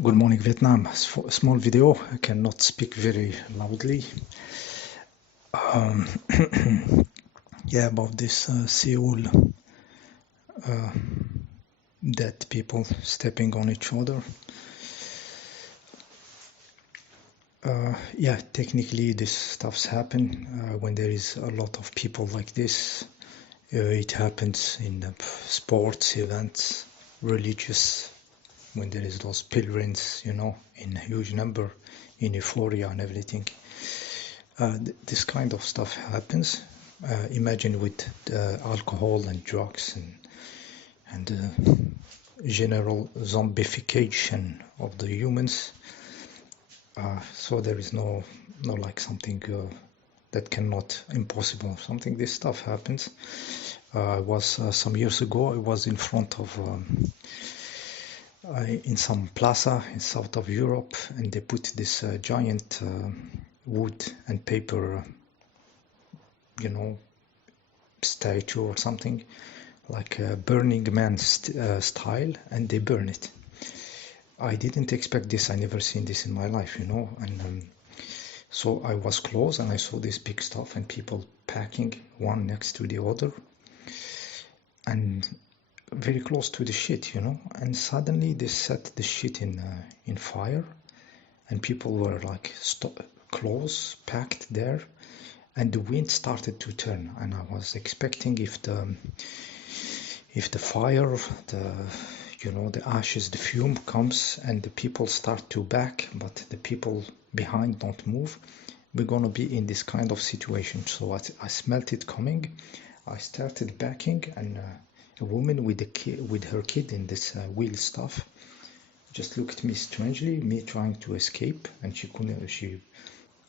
Good morning, Vietnam. Small video. I cannot speak very loudly. Um, yeah, about this Seoul dead people stepping on each other. Yeah, technically this stuff's happen when there is a lot of people like this. It happens in sports events, religious, when there is those pilgrims, in huge number, in euphoria and everything. This kind of stuff happens. Imagine with alcohol and drugs and general zombification of the humans. So there is no like something that cannot impossible. Something this stuff happens. I was some years ago. I was in front of in some plaza in south of Europe, and they put this giant wood and paper, statue or something like a Burning Man style, and they burn it. I didn't expect this. I never seen this in my life, and so I was close and I saw this big stuff and people packing one next to the other and very close to the shit, and suddenly they set the shit in fire, and people were like close, packed there, and the wind started to turn, and I was expecting if the fire, the ashes, the fume comes and the people start to back, but the people behind don't move, we're gonna be in this kind of situation. So I smelt it coming. I started backing, and a woman with her kid in this wheel stuff just looked at me strangely, me trying to escape, and she couldn't. She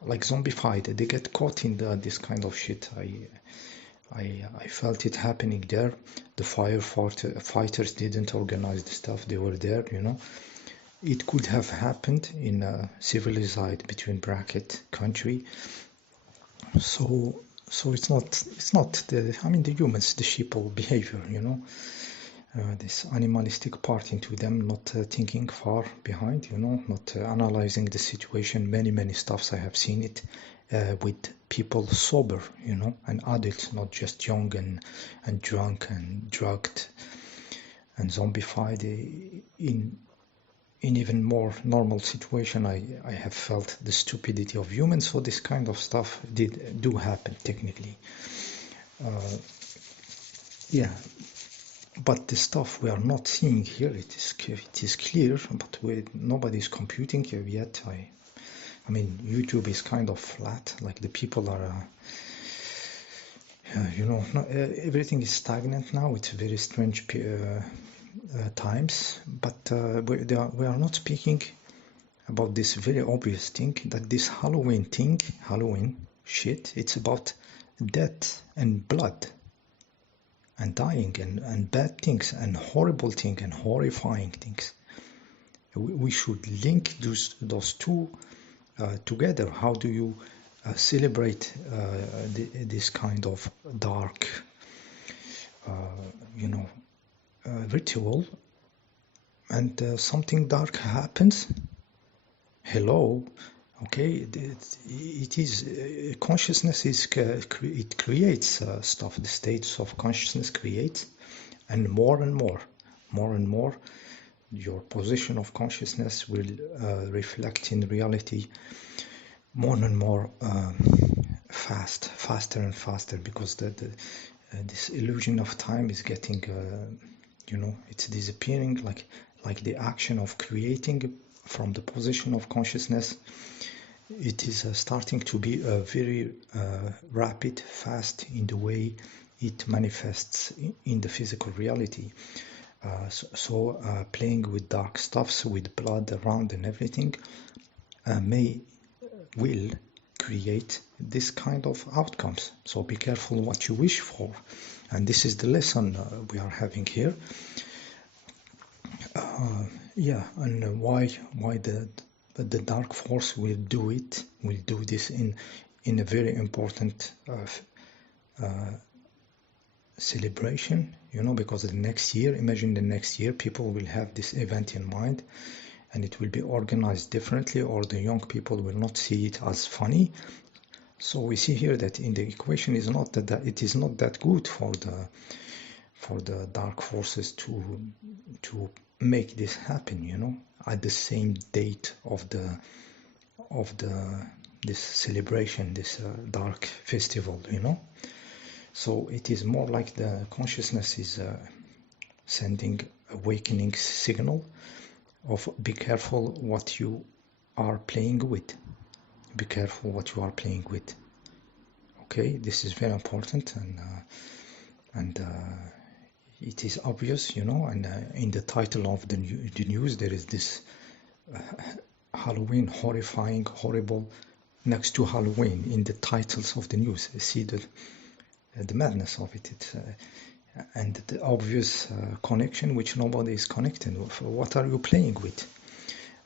like zombified. They get caught in this kind of shit. I felt it happening there. The firefighters didn't organize the stuff. They were there, It could have happened in a civilized, between bracket, country. So it's not the humans, the sheeple behavior, this animalistic part into them, not thinking far behind, not analyzing the situation. Many stuffs I have seen it with people sober, and adults, not just young and drunk and drugged and zombified. In even more normal situation, I have felt the stupidity of humans. So this kind of stuff do happen technically. Yeah, but the stuff we are not seeing here, it is clear, but nobody is computing here yet. I mean, YouTube is kind of flat. Like the people are, everything is stagnant now. It's very strange times, but we are not speaking about this very obvious thing, that this Halloween shit, it's about death and blood and dying and bad things and horrible things and horrifying things. We should link those two together. How do you celebrate this kind of dark, ritual, and something dark happens? Hello, okay, it is consciousness is it creates stuff. The states of consciousness creates, and more, your position of consciousness will reflect in reality more and more faster and faster, because this illusion of time is getting, it's disappearing, like the action of creating from the position of consciousness. It is starting to be very rapid, fast in the way it manifests in the physical reality. So playing with dark stuffs, with blood around and everything, will create this kind of outcomes. So be careful what you wish for, and this is the lesson we are having here. Yeah, and why the dark force will do this in a very important celebration, because the next year, imagine the next year, people will have this event in mind, and it will be organized differently, or the young people will not see it as funny. So we see here that in the equation is not that it is not that good for the dark forces to make this happen, you know, at the same date of this celebration, this dark festival, you know. So it is more like the consciousness is sending awakening signal of be careful what you are playing with. Be careful what you are playing with. Okay, this is very important, and it is obvious, you know. And in the title of the news, there is this Halloween, horrifying, horrible, next to Halloween in the titles of the news. You see the madness of it. It's and the obvious connection which nobody is connected with. What are you playing with?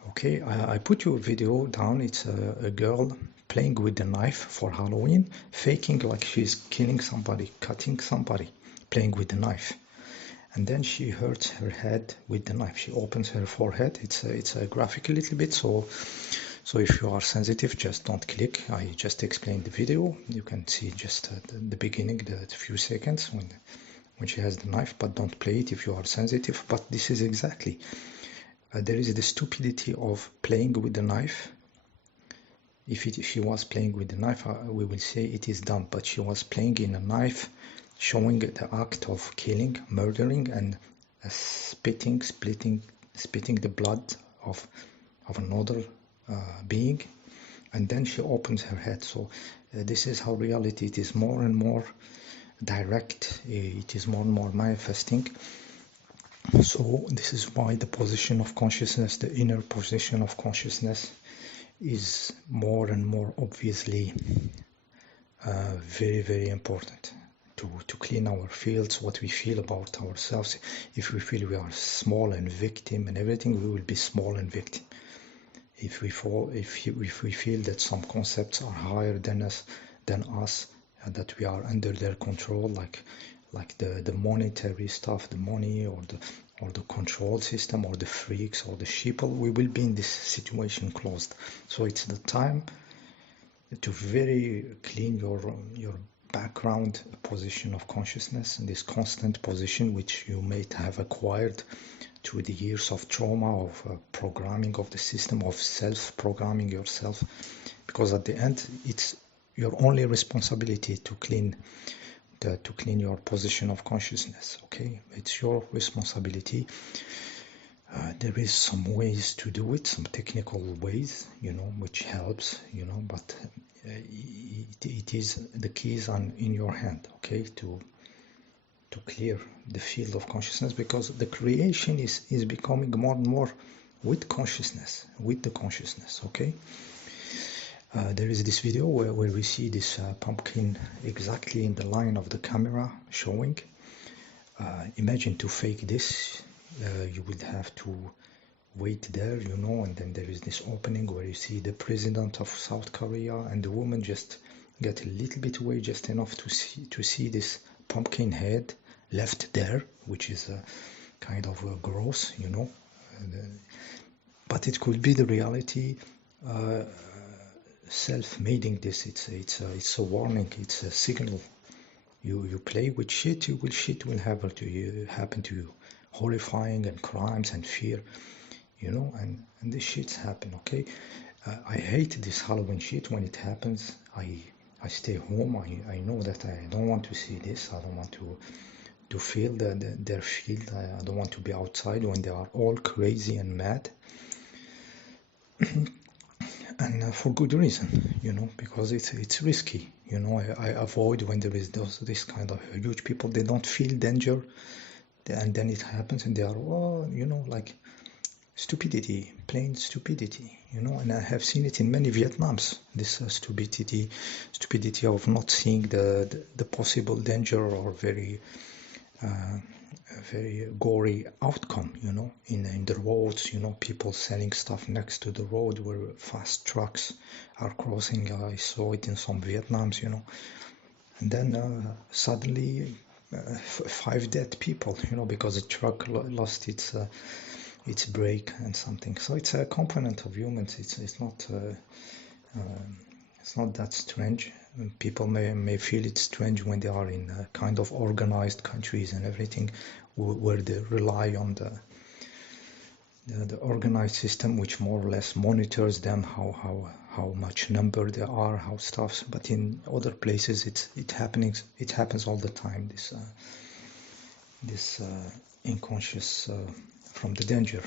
Okay, I put your video down. It's a girl playing with the knife for Halloween, faking like she's killing somebody, cutting somebody, playing with the knife. And then she hurts her head with the knife. She opens her forehead. It's a graphic a little bit, so if you are sensitive, just don't click. I just explained the video. You can see just the beginning, the few seconds when she has the knife, but don't play it if you are sensitive. But this is exactly, there is the stupidity of playing with the knife. If she was playing with the knife, we will say it is done, but she was playing in a knife, showing the act of killing, murdering, and spitting the blood of another being, and then she opens her head. So this is how reality, it is more and more direct, it is more and more manifesting. So this is why the position of consciousness, the inner position of consciousness, is more and more obviously very, very important to clean our fields, what we feel about ourselves. If we feel we are small and victim and everything, we will be small and victim. If we feel that some concepts are higher than us, that we are under their control, like the monetary stuff, the money, or the control system, or the freaks, or the sheeple, we will be in this situation closed. So it's the time to very clean your background position of consciousness, and this constant position which you may have acquired through the years of trauma, of programming of the system, of self-programming yourself, because at the end it's your only responsibility to clean your position of consciousness. Okay, it's your responsibility. There is some ways to do it, some technical ways, you know, which helps, you know, but it is, the keys in your hand, okay, to clear the field of consciousness, because the creation is becoming more and more with consciousness, with the consciousness, okay. There is this video where we see this pumpkin exactly in the line of the camera showing. Imagine to fake this, you would have to wait there, you know, and then there is this opening where you see the president of South Korea, and the woman just get a little bit away, just enough to see this pumpkin head left there, which is kind of gross, you know. But it could be the reality. Self-mading this, it's a warning, it's a signal. You play with shit, shit will happen to you, horrifying, and crimes and fear, you know, and this shit's happen, okay. I hate this Halloween shit when it happens. I stay home. I know that I don't want to see this. I don't want to feel their field. I don't want to be outside when they are all crazy and mad. And for good reason, you know, because it's risky, you know. I avoid when there is this kind of huge people, they don't feel danger, and then it happens, and they are, oh, you know, like stupidity, plain stupidity, you know. And I have seen it in many Vietnams, this stupidity of not seeing the possible danger, or very gory outcome, you know, in the roads, you know, people selling stuff next to the road where fast trucks are crossing. I saw it in some Vietnams, you know. And then suddenly 5 dead people, you know, because a truck lost its its break and something. So it's a component of humans. It's not that strange. People may feel it's strange when they are in kind of organized countries and everything, where they rely on the organized system, which more or less monitors them, how much number there are, how stuffs. But in other places, it happens all the time. This unconscious from the danger.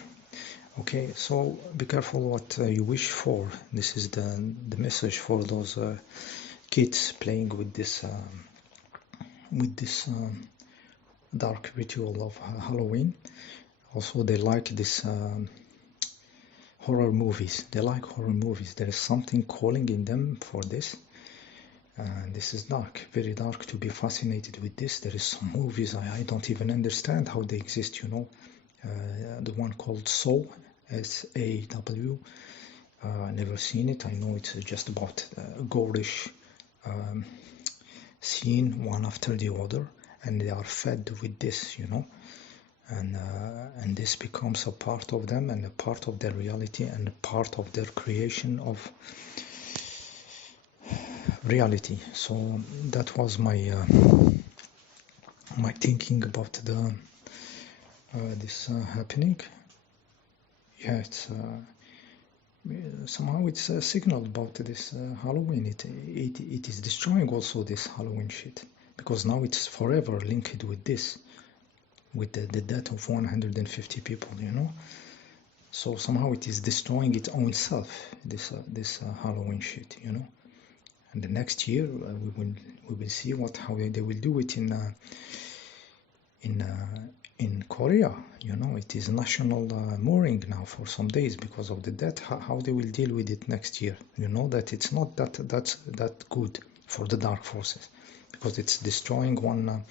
Okay, so be careful what you wish for. This is the message for those kids playing with this dark ritual of Halloween. Also, they like this horror movies. They like horror movies. There is something calling in them for this. And this is dark, very dark, to be fascinated with this. There is some movies I don't even understand how they exist, you know. The one called Saw, S-A-W. Never seen it. I know it's just about a gorish scene, one after the other, and they are fed with this, you know. And this becomes a part of them and a part of their reality and a part of their creation of reality. So that was my my thinking about this happening. Yeah, it's somehow it's a signal about this Halloween. It is destroying also this Halloween shit, because now it's forever linked with this, with the death of 150 people, you know. So somehow it is destroying its own self, this Halloween shit, you know. And the next year we will see how they will do it in Korea. You know, it is national mourning now for some days because of the death. How they will deal with it next year? You know that it's not that good for the dark forces, because it's destroying one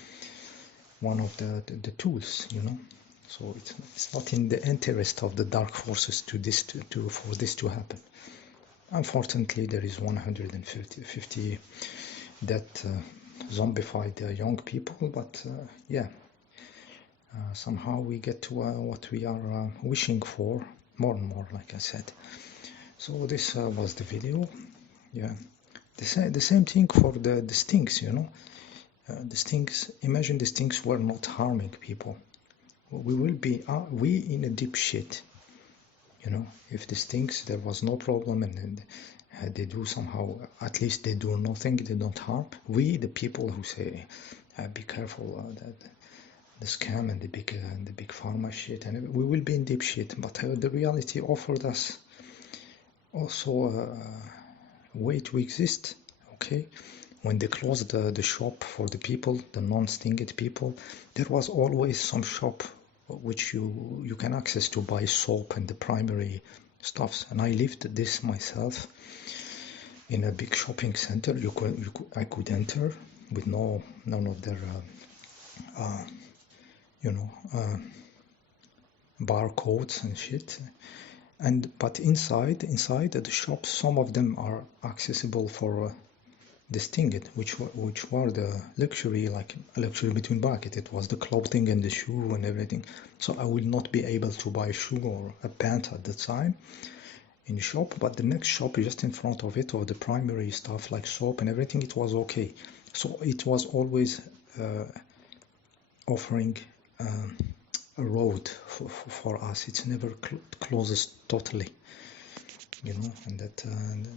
of the tools. You know, so it's not in the interest of the dark forces for this to happen. Unfortunately, there is 150 that zombified young people, but yeah, somehow we get to what we are wishing for more and more, like I said. So this was the video. Yeah, the same thing for the stings, you know. The stings, imagine the stings were not harming people. We will be we in a deep shit. You know, if the stings, there was no problem, and they do somehow, at least they do nothing, they don't harm. We, the people who say, be careful, the scam and the big pharma shit, and we will be in deep shit. But the reality offered us also a way to exist. Okay, when they closed the shop for the people, the non-stinged people, there was always some shop which you can access to buy soap and the primary stuffs. And I lived this myself in a big shopping center. I could enter with none of their barcodes and shit. But inside the shops, some of them are accessible for distinguished, which were the luxury, like a luxury between brackets. It was the clothing and the shoe and everything. So I will not be able to buy a shoe or a pant at the time in the shop, but the next shop just in front of it, or the primary stuff like soap and everything, it was okay. So it was always offering a road for us. It's never closes totally, you know, and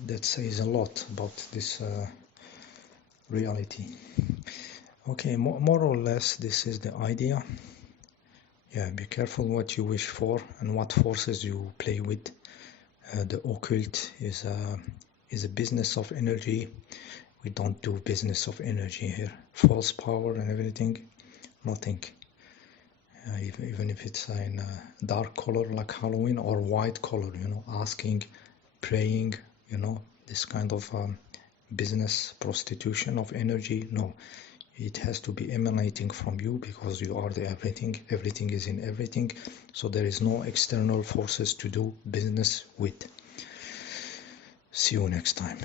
that says a lot about this reality. Okay, more or less this is the idea. Yeah, be careful what you wish for and what forces you play with. The occult is a business of energy. We don't do business of energy here. False power and everything, nothing. Even if it's in a dark color like Halloween, or white color, you know, asking, praying, you know, this kind of business prostitution of energy. No, it has to be emanating from you, because you are the everything is in everything, so there is no external forces to do business with. See you next time.